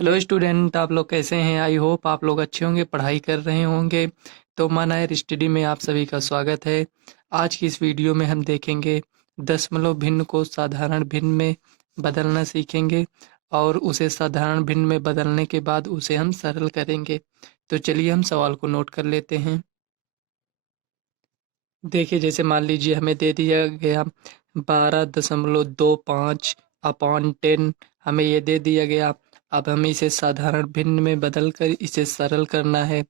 Hello student, आप लोग कैसे हैं? आई होप आप लोग अच्छे होंगे, पढ़ाई कर रहे होंगे। तो मन हायर स्टडी में आप सभी का स्वागत है। आज की इस वीडियो में हम देखेंगे दशमलव भिन्न को साधारण भिन्न में बदलना सीखेंगे और उसे साधारण भिन्न में बदलने के बाद उसे हम सरल करेंगे। तो चलिए हम सवाल को नोट कर लेते हैं। देखिए, जैसे मान लीजिए हमें दे दिया गया 12.25 अपॉन 10, हमें ये दे दिया गया। अब हमें इसे साधारण भिन्न में बदल कर इसे सरल करना है।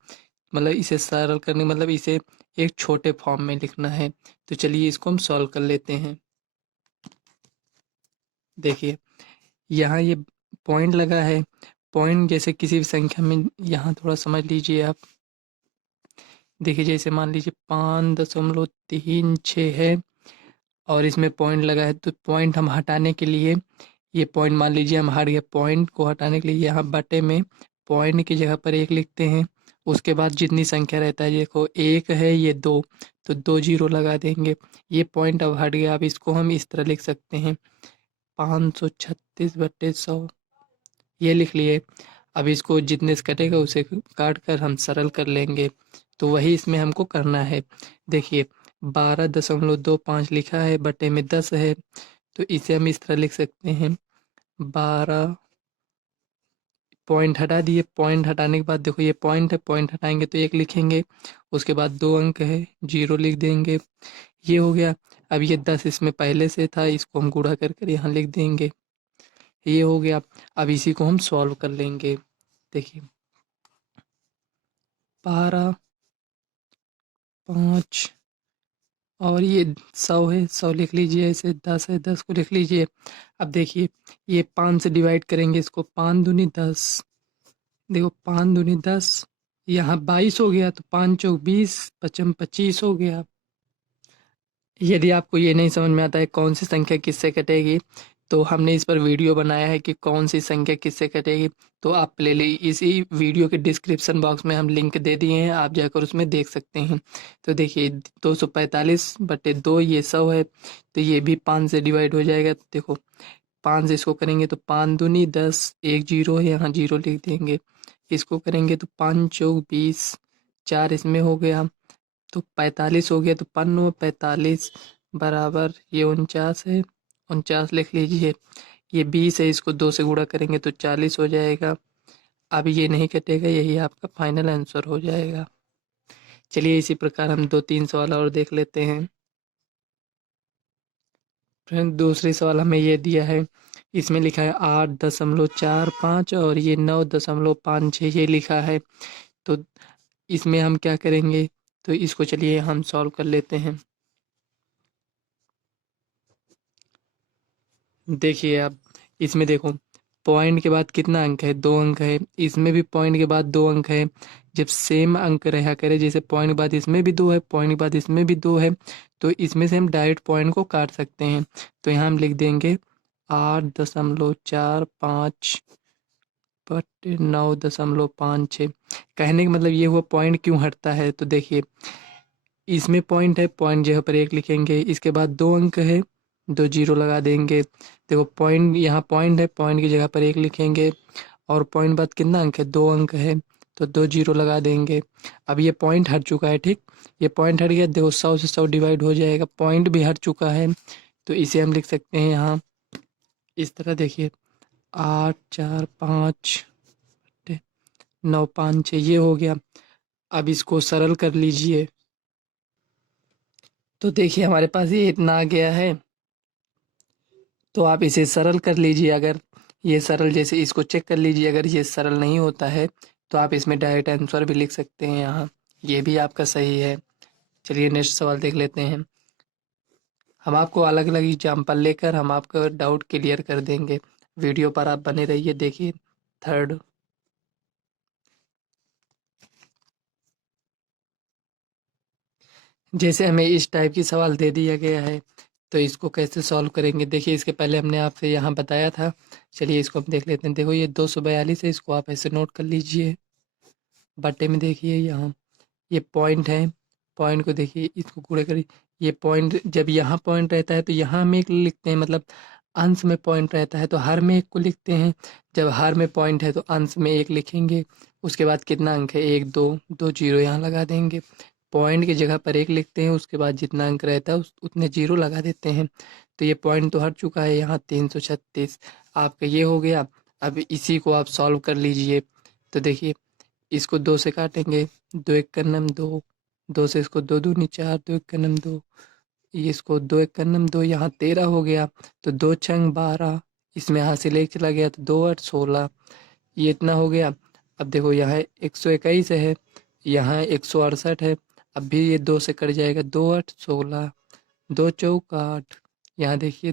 मतलब इसे सरल करने मतलब इसे एक छोटे फॉर्म में लिखना है। तो चलिए इसको हम सॉल्व कर लेते हैं। देखिए, यहाँ ये पॉइंट लगा है। पॉइंट जैसे किसी भी संख्या में, यहाँ थोड़ा समझ लीजिए आप। देखिए, जैसे मान लीजिए 5.36 है और इसमें पॉइंट लगा है, तो पॉइंट हम हटाने के लिए, ये पॉइंट मान लीजिए हम हट गया। पॉइंट को हटाने के लिए यहाँ बटे में पॉइंट की जगह पर 1 लिखते हैं। उसके बाद जितनी संख्या रहता है, देखो 1 है, ये 2, तो 2 जीरो लगा देंगे। ये पॉइंट अब हट गया। अब इसको हम इस तरह लिख सकते हैं, 536/100, ये लिख लिए। अब इसको जितने से कटेगा उसे काट कर हम सरल कर लेंगे। तो वही इसमें हमको करना है। देखिए, 12.25 लिखा है, बटे में 10 है, तो इसे हम इस तरह लिख सकते हैं, 12, पॉइंट हटा दिए। पॉइंट हटाने के बाद देखो ये पॉइंट है, पॉइंट हटाएंगे तो 1 लिखेंगे। उसके बाद 2 अंक है, 0 लिख देंगे। ये हो गया। अब ये 10 इसमें पहले से था, इसको हम गुणा कर कर यहाँ लिख देंगे। ये हो गया। अब इसी को हम सॉल्व कर लेंगे। देखिए, 12, 5 और ये 100 है, 100 लिख लीजिए। ऐसे 10 है, 10 को लिख लीजिए। अब देखिए, ये 5 से डिवाइड करेंगे इसको, 5 दूनी 10। देखो 5 दूनी 10, यहाँ 22 हो गया, तो 5 चौक 20, 55 25 हो गया। यदि आपको ये नहीं समझ में आता है कौन सी संख्या किससे कटेगी, तो हमने इस पर वीडियो बनाया है कि कौन सी संख्या किससे कटेगी। तो आप इसी वीडियो के डिस्क्रिप्शन बॉक्स में हम लिंक दे दिए हैं, आप जाकर उसमें देख सकते हैं। तो देखिए, 245/2, ये 100 है, तो ये भी 5 से डिवाइड हो जाएगा। तो देखो, 5 से इसको करेंगे तो 5 दूनी 10, एक जीरो है, यहाँ जीरो लिख देंगे। इसको करेंगे तो 5 चौक 20, 4 इसमें हो गया, तो 45 हो गया। तो 5 45 बराबर ये 49 है, 49 लिख लीजिए। ये 20 है, इसको 2 से गुणा करेंगे तो 40 हो जाएगा। अब ये नहीं कटेगा, यही आपका फाइनल आंसर हो जाएगा। चलिए इसी प्रकार हम 2-3 सवाल और देख लेते हैं। फ्रेंड, दूसरी सवाल हमें ये दिया है, इसमें लिखा है 8.45 और ये 9.56 ये लिखा है। तो इसमें हम क्या करेंगे, तो इसको चलिए हम सॉल्व कर लेते हैं। देखिए, आप इसमें देखो, पॉइंट के बाद कितना अंक है, 2 अंक है। इसमें भी पॉइंट के बाद 2 अंक है। जब सेम अंक रहा करे, जैसे पॉइंट के बाद इसमें भी 2 है, पॉइंट के बाद इसमें भी 2 है, तो इसमें से हम डायरेक्ट पॉइंट को काट सकते हैं। तो यहाँ हम लिख देंगे 8.45 बटे 9.56। कहने का मतलब ये हुआ पॉइंट क्यों हटता है। तो देखिए, इसमें पॉइंट है, पॉइंट जगह पर 1 लिखेंगे। इसके बाद 2 अंक है, 2 जीरो लगा देंगे। देखो पॉइंट, यहाँ पॉइंट है, पॉइंट की जगह पर 1 लिखेंगे। और पॉइंट बाद कितना अंक है, 2 अंक है, तो 2 जीरो लगा देंगे। अब ये पॉइंट हट चुका है, ठीक। ये पॉइंट हट गया, देखो 100 से 100 डिवाइड हो जाएगा, पॉइंट भी हट चुका है। तो इसे हम लिख सकते हैं यहाँ इस तरह। देखिए, 8, 4, 5, 9, 5, 6 ये हो गया। अब इसको सरल कर लीजिए। तो देखिए, हमारे पास ये इतना आ गया है। तो आप इसे सरल कर लीजिए। अगर ये सरल, जैसे इसको चेक कर लीजिए, अगर ये सरल नहीं होता है तो आप इसमें डायरेक्ट आंसर भी लिख सकते हैं यहाँ। ये भी आपका सही है। चलिए नेक्स्ट सवाल देख लेते हैं। हम आपको अलग अलग एग्जाम्पल लेकर हम आपका डाउट क्लियर कर देंगे। वीडियो पर आप बने रहिए। देखिए, थर्ड, जैसे हमें इस टाइप की सवाल दे दिया गया है, तो इसको कैसे सॉल्व करेंगे। देखिए, इसके पहले हमने आपसे यहाँ बताया था। चलिए इसको हम देख लेते हैं। देखो, ये 242 है, इसको आप ऐसे नोट कर लीजिए। बटे में देखिए, यहाँ ये पॉइंट है, पॉइंट को देखिए, इसको गुणा करिए। ये पॉइंट, जब यहाँ पॉइंट रहता है तो यहाँ हम 1 लिखते हैं, मतलब अंश में पॉइंट रहता है तो हर में 1 को लिखते हैं। जब हर में पॉइंट है तो अंश में 1 लिखेंगे। उसके बाद कितना अंक है 1, 2, 2 जीरो यहाँ लगा देंगे। पॉइंट की जगह पर 1 लिखते हैं, उसके बाद जितना अंक रहता है उतने जीरो लगा देते हैं। तो ये पॉइंट तो हट चुका है यहाँ 336 आपका ये हो गया। अब इसी को आप सॉल्व कर लीजिए। तो देखिए इसको 2 से काटेंगे, 2 एक का नम 2, 2 से इसको 2 दूनी 4, 2 एक का नम 2, इसको 2 एक का नम 2, यहाँ 13 हो गया। तो 2 छंग 12, इसमें हासिल 1 चला गया तो 2 8 16, ये इतना हो गया। अब देखो यहाँ 121 है, यहाँ 168 है। अब भी ये 2 से कट जाएगा, 2 8 16, 2 चौक 8, यहाँ देखिए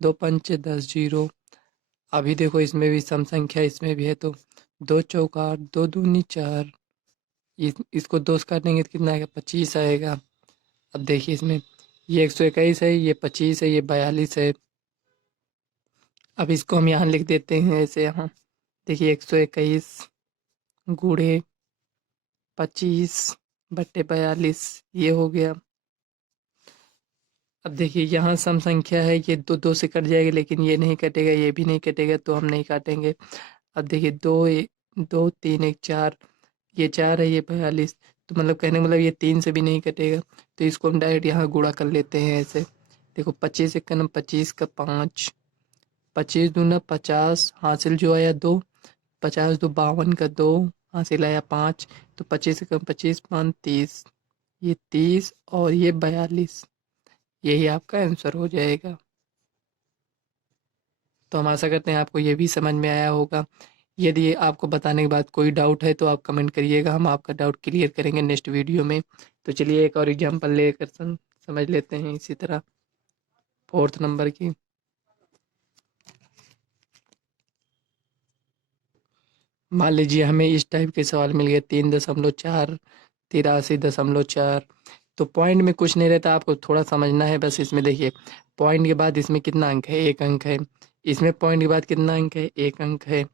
2 पंचे 10 जीरो। अभी देखो इसमें भी सम संख्या इसमें भी है तो 2 चौक 8, 2 दूनी 4, इसको 2 से काटेंगे तो कितना आएगा 25 आएगा। अब देखिए इसमें ये 121 है, ये 25 है, ये 42 है। अब इसको हम यहाँ लिख देते हैं ऐसे, यहाँ देखिए 121 गुणे 25 बट्टे 42 ये हो गया। अब देखिए यहाँ सम संख्या है, ये 2 2 से कट जाएगा, लेकिन ये नहीं कटेगा, ये भी नहीं कटेगा, तो हम नहीं काटेंगे। अब देखिए 2 3 1 4, ये 4 है, ये 42, तो मतलब कहने का मतलब ये 3 से भी नहीं कटेगा, तो इसको हम डायरेक्ट यहाँ गुणा कर लेते हैं ऐसे। देखो 25 एक का नम 25 का 5, 25 दूना 50, हासिल जो आया 2, 50 दो 52 का 2, हासिल आया 5, तो 25 से कम 25 5 30, ये 30 और ये 42, यही आपका आंसर हो जाएगा। तो हम आशा करते हैं आपको ये भी समझ में आया होगा। यदि आपको बताने के बाद कोई डाउट है तो आप कमेंट करिएगा, हम आपका डाउट क्लियर करेंगे नेक्स्ट वीडियो में। तो चलिए एक और एग्जांपल लेकर समझ लेते हैं इसी तरह 4th नंबर की। मान लीजिए हमें इस टाइप के सवाल मिल गए 3.4, 83.4। तो पॉइंट में कुछ नहीं रहता, आपको थोड़ा समझना है बस। इसमें देखिए पॉइंट के बाद इसमें कितना अंक है 1 अंक है, इसमें पॉइंट के बाद कितना अंक है 1 अंक है।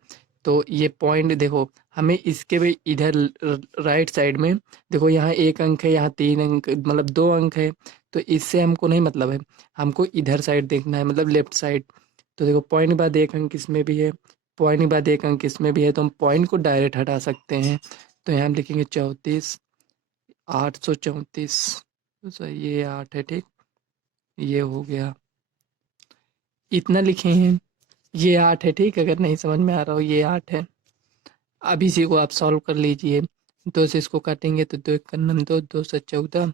तो ये पॉइंट देखो हमें इसके भी इधर राइट साइड में देखो, यहाँ 1 अंक है, यहाँ 3 अंक मतलब 2 अंक है। तो इससे हमको नहीं मतलब है, हमको इधर साइड देखना है, मतलब लेफ्ट साइड। तो देखो पॉइंट के बाद 1 अंक इसमें भी है, पॉइंट के बाद 1 अंक इसमें भी है, तो हम पॉइंट को डायरेक्ट हटा सकते हैं। तो यहाँ हम लिखेंगे 34, 834, तो सर ये 8 है, ठीक, ये हो गया, इतना लिखे हैं, ये 8 है, ठीक। अगर नहीं समझ में आ रहा हो ये 8 है। अब इसी को आप सॉल्व कर लीजिए, 2 से इसको काटेंगे तो 2 एक का नम 2, 2 से 14,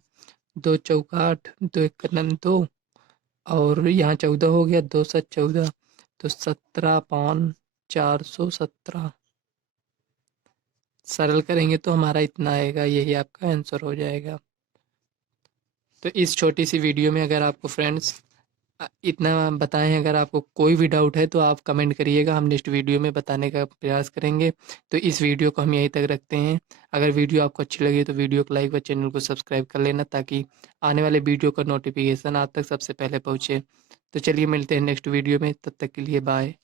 2 चौक 8, 2 एक का नम 2, और यहाँ 14 हो गया, 2 से 14, तो 17 पाँच 417, सरल करेंगे तो हमारा इतना आएगा, यही आपका आंसर हो जाएगा। तो इस छोटी सी वीडियो में अगर आपको फ्रेंड्स इतना बताएं, अगर आपको कोई भी डाउट है तो आप कमेंट करिएगा, हम नेक्स्ट वीडियो में बताने का प्रयास करेंगे। तो इस वीडियो को हम यहीं तक रखते हैं। अगर वीडियो आपको अच्छी लगी तो वीडियो को लाइक व चैनल को सब्सक्राइब कर लेना, ताकि आने वाले वीडियो का नोटिफिकेशन आप तक सबसे पहले पहुँचे। तो चलिए मिलते हैं नेक्स्ट वीडियो में, तब तक के लिए बाय।